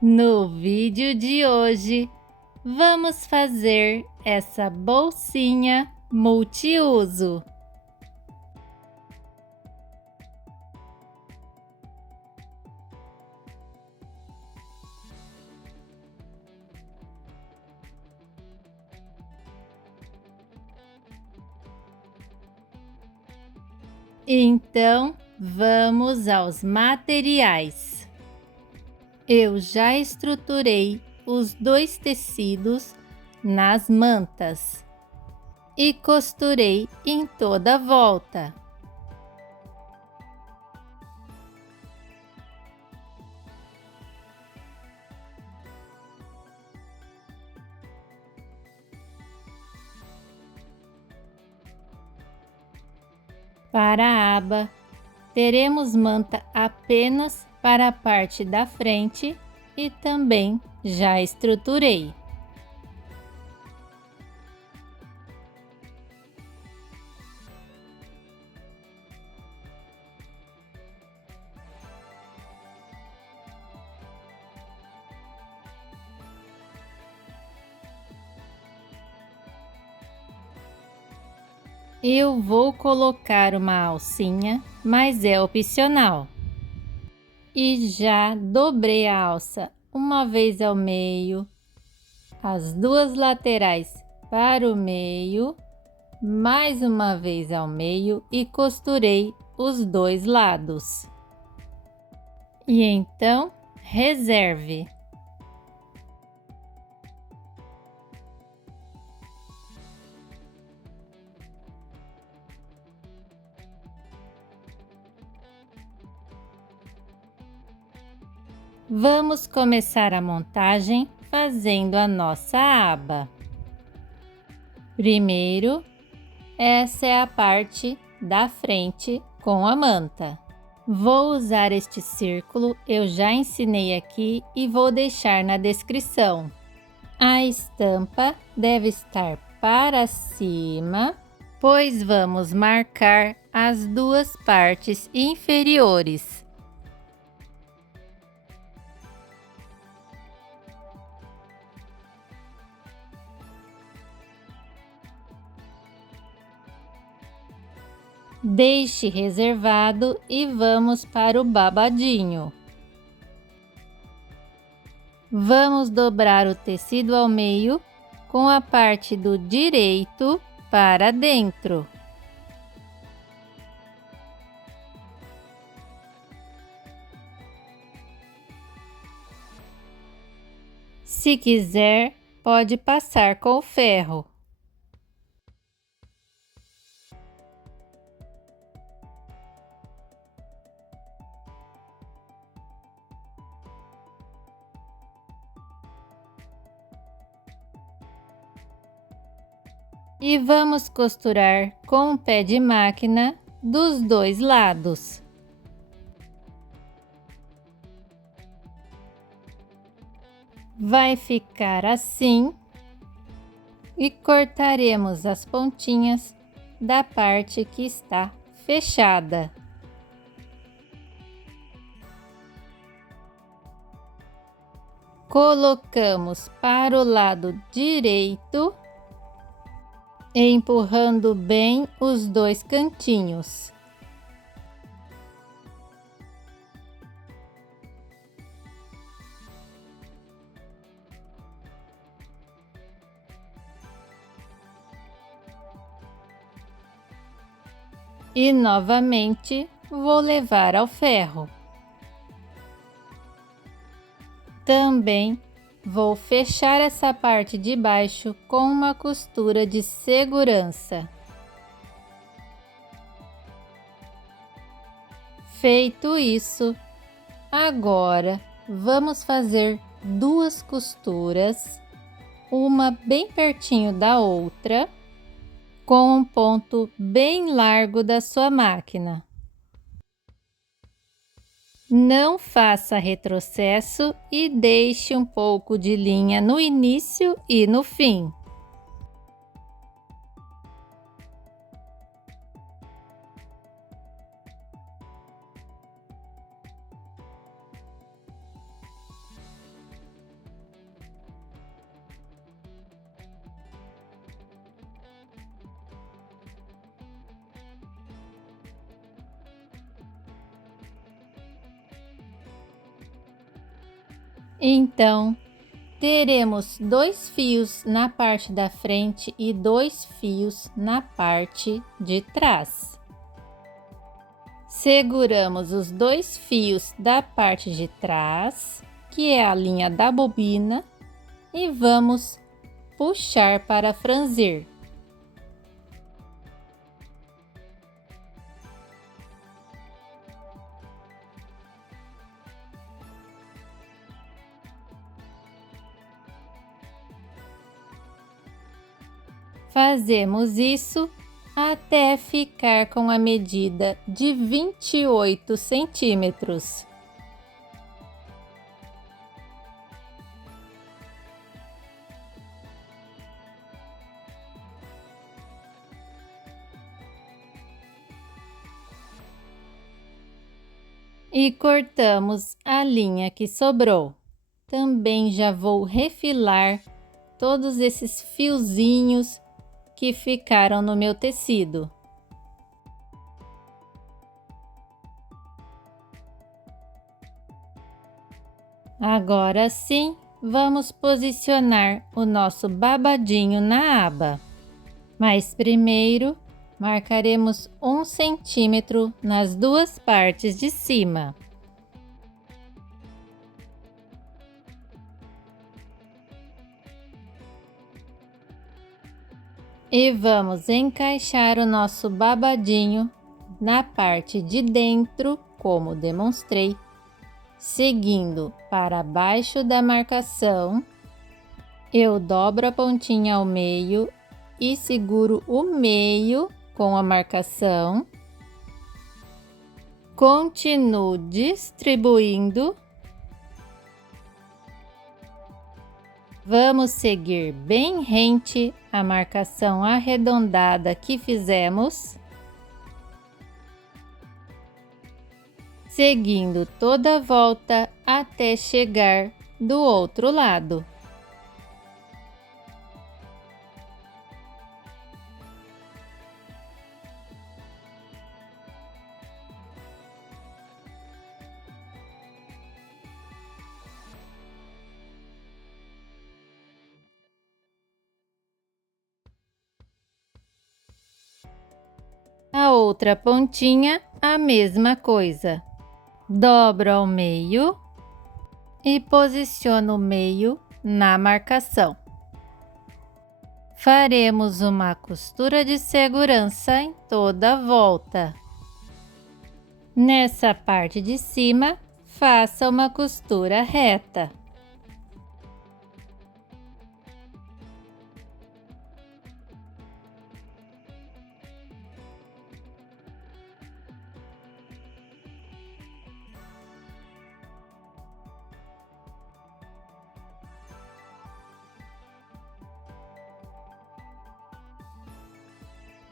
No vídeo de hoje, vamos fazer essa bolsinha multiuso. Então, vamos aos materiais. Eu já estruturei os dois tecidos nas mantas e costurei em toda a volta. Para a aba, teremos manta apenas para a parte da frente e também já estruturei. Eu vou colocar uma alcinha, mas é opcional. E já dobrei a alça uma vez ao meio, as duas laterais para o meio, mais uma vez ao meio e costurei os dois lados. E então, reserve. Vamos começar a montagem fazendo a nossa aba. Primeiro, essa é a parte da frente com a manta. Vou usar este círculo, eu já ensinei aqui e vou deixar na descrição. A estampa deve estar para cima, pois vamos marcar as duas partes inferiores. Deixe reservado e vamos para o babadinho. Vamos dobrar o tecido ao meio com a parte do direito para dentro. Se quiser, pode passar com o ferro. E vamos costurar com o pé de máquina dos dois lados. Vai ficar assim e cortaremos as pontinhas da parte que está fechada. Colocamos para o lado direito, empurrando bem os dois cantinhos. E novamente vou levar ao ferro. Também vou fechar essa parte de baixo com uma costura de segurança. Feito isso, agora vamos fazer duas costuras, uma bem pertinho da outra, com um ponto bem largo da sua máquina. Não faça retrocesso e deixe um pouco de linha no início e no fim. Então, teremos 2 fios na parte da frente e 2 fios na parte de trás. Seguramos os 2 fios da parte de trás, que é a linha da bobina, e vamos puxar para franzir. Fazemos isso até ficar com a medida de 28 centímetros. E cortamos a linha que sobrou. Também já vou refilar todos esses fiozinhos que ficaram no meu tecido. Agora sim, vamos posicionar o nosso babadinho na aba. Mas primeiro, marcaremos 1 centímetro nas duas partes de cima. E vamos encaixar o nosso babadinho na parte de dentro, como demonstrei, seguindo para baixo da marcação. Eu dobro a pontinha ao meio e seguro o meio com a marcação. Continuo distribuindo. Vamos seguir bem rente a marcação arredondada que fizemos, seguindo toda a volta até chegar do outro lado. A outra pontinha, a mesma coisa. Dobro ao meio e posiciono o meio na marcação. Faremos uma costura de segurança em toda a volta. Nessa parte de cima, faça uma costura reta.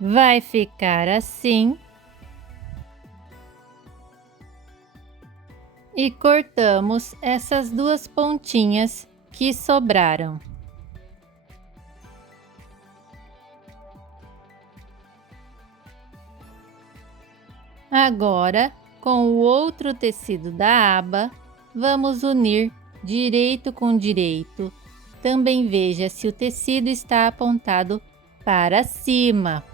Vai ficar assim. E cortamos essas duas pontinhas que sobraram. Agora, com o outro tecido da aba, vamos unir direito com direito. Também veja se o tecido está apontado para cima.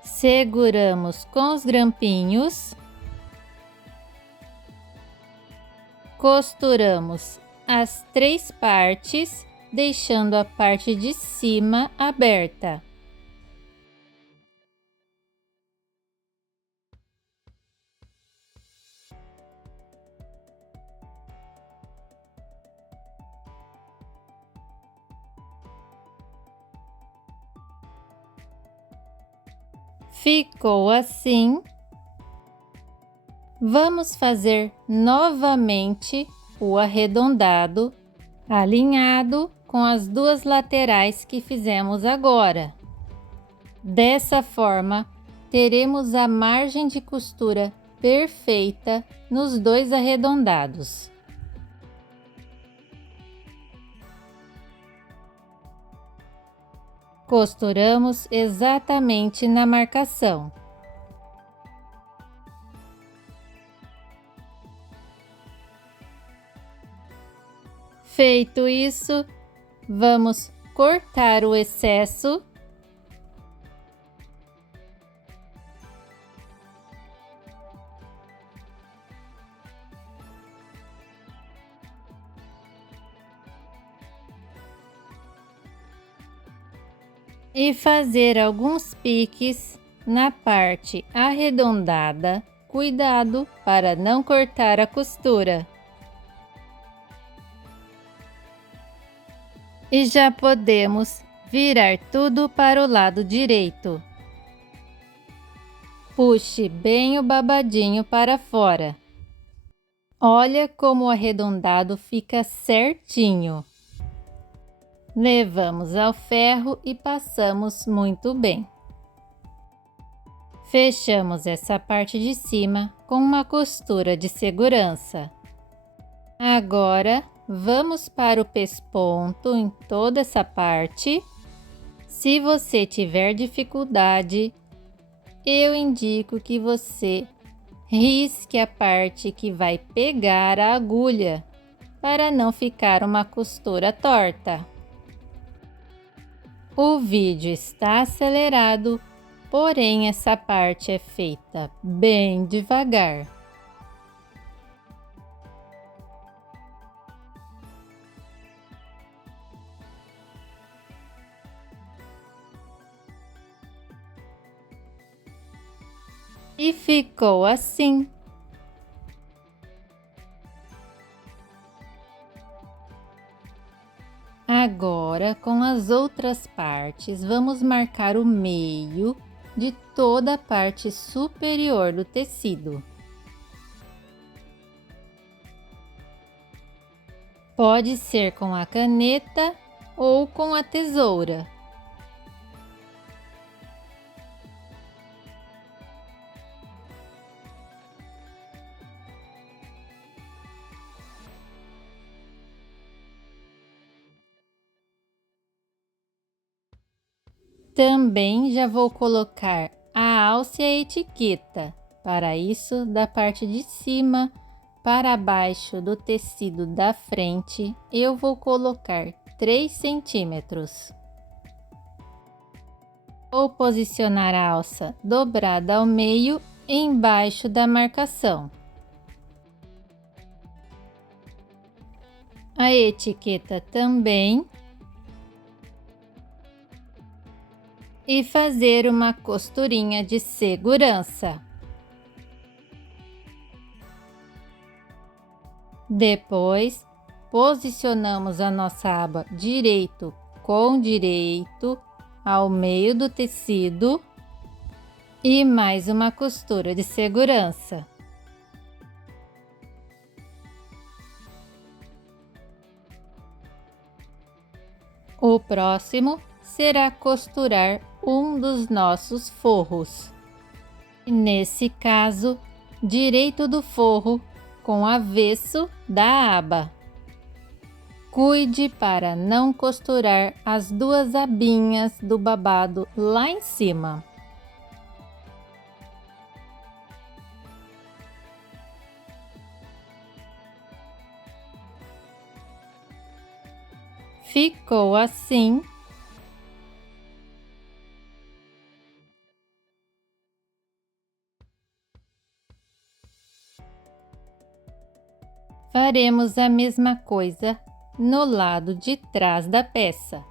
Seguramos com os grampinhos. Costuramos as 3 partes, deixando a parte de cima aberta. Ficou assim. Vamos fazer novamente o arredondado, alinhado com as duas laterais que fizemos agora. Dessa forma, teremos a margem de costura perfeita nos dois arredondados. Costuramos exatamente na marcação. Feito isso, vamos cortar o excesso e fazer alguns piques na parte arredondada. Cuidado para não cortar a costura. E já podemos virar tudo para o lado direito. Puxe bem o babadinho para fora. Olha como o arredondado fica certinho. Levamos ao ferro e passamos muito bem. Fechamos essa parte de cima com uma costura de segurança. Agora, vamos para o pesponto em toda essa parte. Se você tiver dificuldade, eu indico que você risque a parte que vai pegar a agulha, para não ficar uma costura torta. O vídeo está acelerado, porém essa parte é feita bem devagar. E ficou assim. Agora, com as outras partes, vamos marcar o meio de toda a parte superior do tecido. Pode ser com a caneta ou com a tesoura. Também já vou colocar a alça e a etiqueta. Para isso, da parte de cima para baixo do tecido da frente, eu vou colocar 3 centímetros. Vou posicionar a alça dobrada ao meio embaixo da marcação. A etiqueta também. E fazer uma costurinha de segurança. Depois, posicionamos a nossa aba direito com direito ao meio do tecido e mais uma costura de segurança. O próximo será costurar um dos nossos forros. Nesse caso, direito do forro com avesso da aba. Cuide para não costurar as duas abinhas do babado lá em cima. Ficou assim. Faremos a mesma coisa no lado de trás da peça.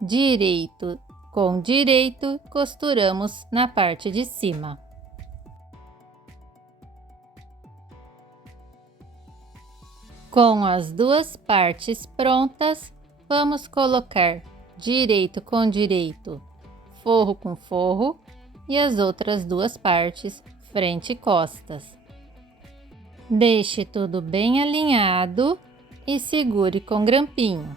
Direito com direito, costuramos na parte de cima. Com as duas partes prontas, vamos colocar direito com direito, forro com forro e as outras duas partes frente e costas. Deixe tudo bem alinhado e segure com grampinho.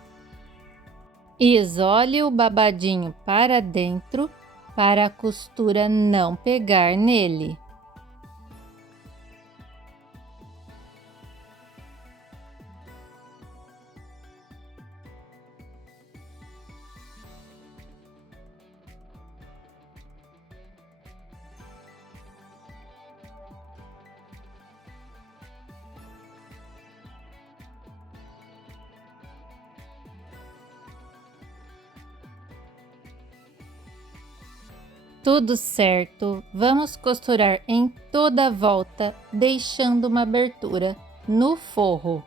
Isole o babadinho para dentro para a costura não pegar nele. Tudo certo, vamos costurar em toda a volta, deixando uma abertura no forro.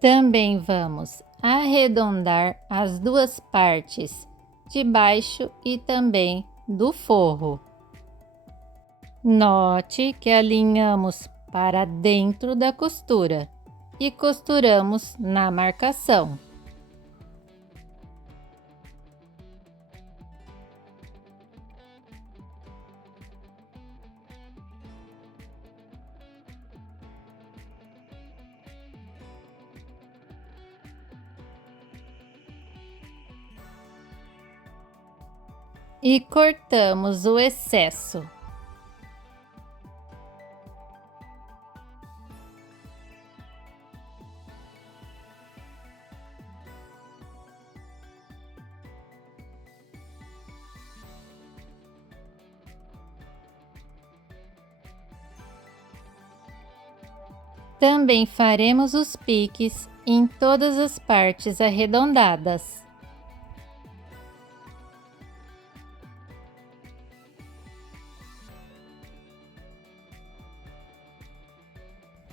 Também vamos arredondar as duas partes de baixo e também do forro. Note que alinhamos para dentro da costura e costuramos na marcação. E cortamos o excesso. Também faremos os piques em todas as partes arredondadas.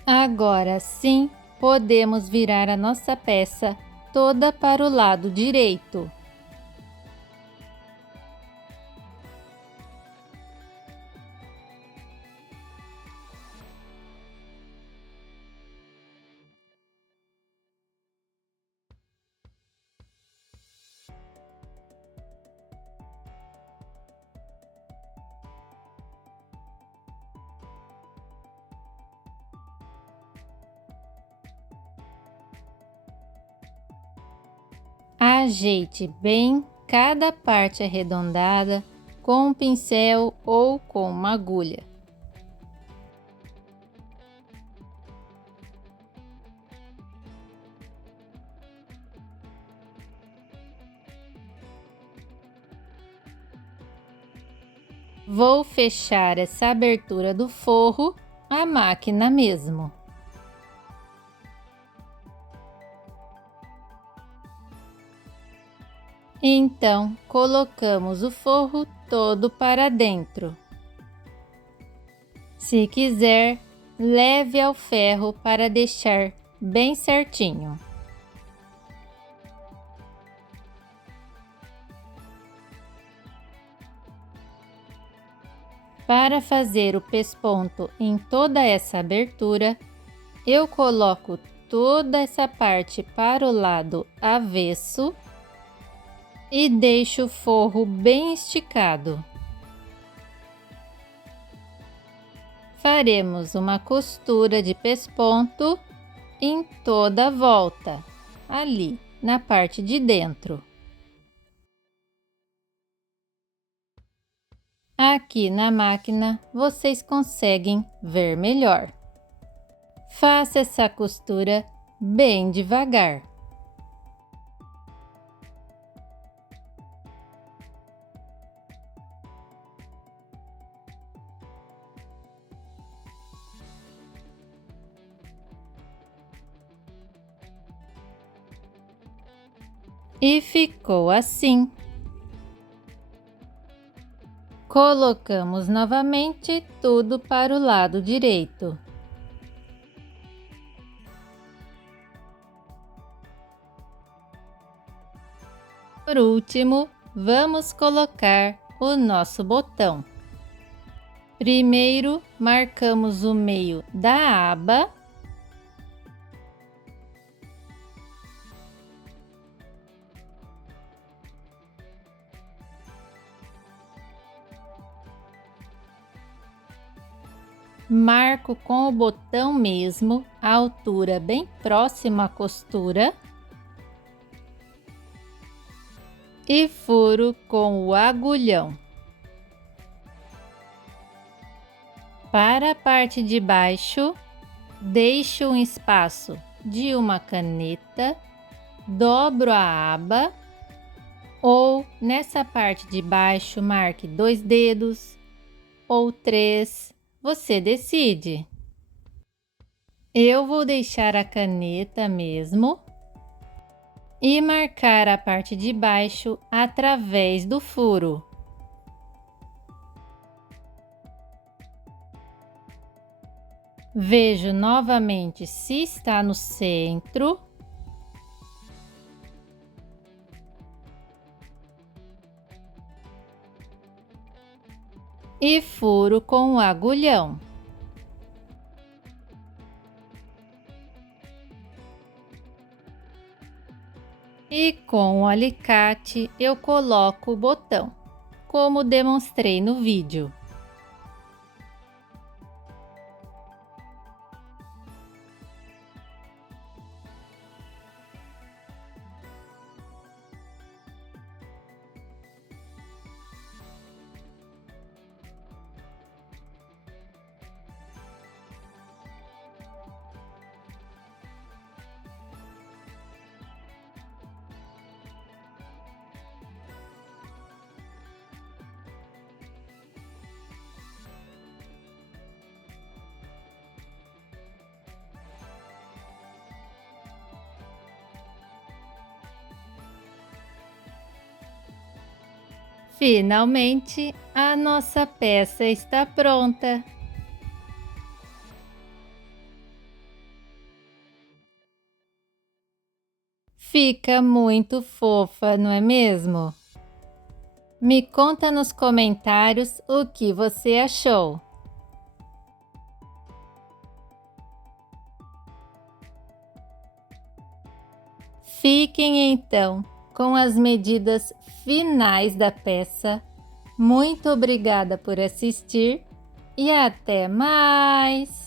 Agora sim, podemos virar a nossa peça toda para o lado direito. Ajeite bem cada parte arredondada com um pincel ou com uma agulha. Vou fechar essa abertura do forro à máquina mesmo. Então, colocamos o forro todo para dentro. Se quiser, leve ao ferro para deixar bem certinho. Para fazer o pesponto em toda essa abertura, eu coloco toda essa parte para o lado avesso e deixo o forro bem esticado. Faremos uma costura de pesponto em toda a volta, ali na parte de dentro. Aqui na máquina vocês conseguem ver melhor. Faça essa costura bem devagar. E ficou assim. Colocamos novamente tudo para o lado direito. Por último, vamos colocar o nosso botão. Primeiro, marcamos o meio da aba. Marco com o botão mesmo a altura bem próxima à costura e furo com o agulhão. Para a parte de baixo, deixo um espaço de uma caneta, dobro a aba, Ou nessa parte de baixo marque 2 dedos ou 3, você decide. Eu vou deixar a caneta mesmo e marcar a parte de baixo através do furo. Vejo novamente se está no centro. E furo com o agulhão. E com o alicate eu coloco o botão, como demonstrei no vídeo. Finalmente, a nossa peça está pronta. Fica muito fofa, não é mesmo? Me conta nos comentários o que você achou. Fiquem então com as medidas finais da peça. Muito obrigada por assistir e até mais!